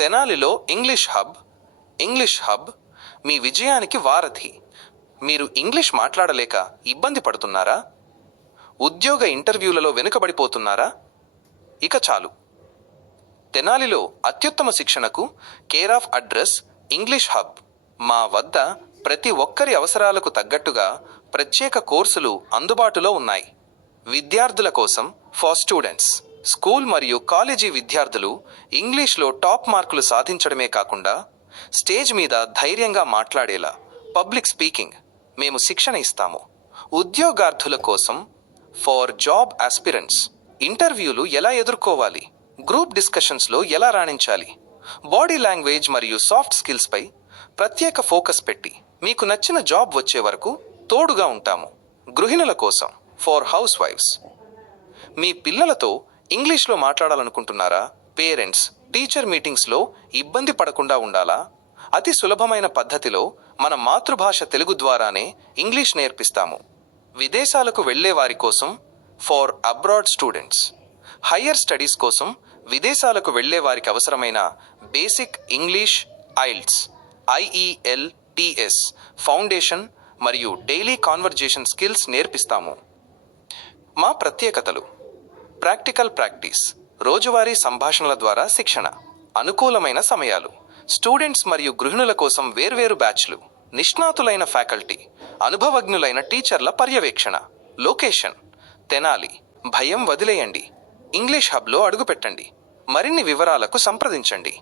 తెనాలిలో English hub మీ విజయానికి వారధి. మీరు ఇంగ్లీష్ మాట్లాడలేక ఇబ్బంది పడుతున్నారా? ఉద్యోగ ఇంటర్వ్యూలలో వెనుకబడిపోతున్నారా? ఇక చాలు. తెనాలిలో అత్యుత్తమ శిక్షణకు care of address English hub. మా వద్ద ప్రతి ఒక్కరి అవసరాలకు తగ్గట్టుగా ప్రత్యేక కోర్సులు అందుబాటులో ఉన్నాయి. విద్యార్థుల కోసం ఫర్ స్టూడెంట్స్. స్కూల్ మరియు కాలేజీ విద్యార్థులు ఇంగ్లీష్లో టాప్ మార్కులు సాధించడమే కాకుండా స్టేజ్ మీద ధైర్యంగా మాట్లాడేలా పబ్లిక్ స్పీకింగ్ మేము శిక్షణ ఇస్తాము. ఉద్యోగార్థుల కోసం ఫర్ జాబ్ ఆస్పిరెంట్స్. ఇంటర్వ్యూలు ఎలా ఎదుర్కోవాలి, గ్రూప్ డిస్కషన్స్లో ఎలా రాణించాలి, బాడీ లాంగ్వేజ్ మరియు సాఫ్ట్ స్కిల్స్పై ప్రత్యేక ఫోకస్ పెట్టి మీకు నచ్చిన జాబ్ వచ్చే వరకు తోడుగా ఉంటాము. గృహిణుల కోసం ఫర్ హౌస్ వైఫ్స్. మీ పిల్లలతో ఇంగ్లీష్లో మాట్లాడాలనుకుంటున్నారా? పేరెంట్స్ టీచర్ మీటింగ్స్లో ఇబ్బంది పడకుండా ఉండాలా? అతి సులభమైన పద్ధతిలో మన మాతృభాష తెలుగు ద్వారానే ఇంగ్లీష్ నేర్పిస్తాము. విదేశాలకు వెళ్లే వారి కోసం for abroad students. Higher studies కోసం విదేశాలకు వెళ్లే వారికి అవసరమైన బేసిక్ ఇంగ్లీష్ ఐల్ట్స్, IELTS ఫౌండేషన్ మరియు డైలీ కాన్వర్జేషన్ స్కిల్స్ నేర్పిస్తాము. మా ప్రత్యేకతలు: ప్రాక్టికల్ ప్రాక్టీస్, రోజువారీ సంభాషణల ద్వారా శిక్షణ, అనుకూలమైన సమయాలు, స్టూడెంట్స్ మరియు గృహిణుల కోసం వేర్వేరు బ్యాచ్లు, నిష్ణాతులైన ఫ్యాకల్టీ, అనుభవజ్ఞులైన టీచర్ల పర్యవేక్షణ. లొకేషన్ తెనాలి. భయం వదిలేయండి, ఇంగ్లీష్ హబ్లో అడుగుపెట్టండి. మరిన్ని వివరాలకు సంప్రదించండి.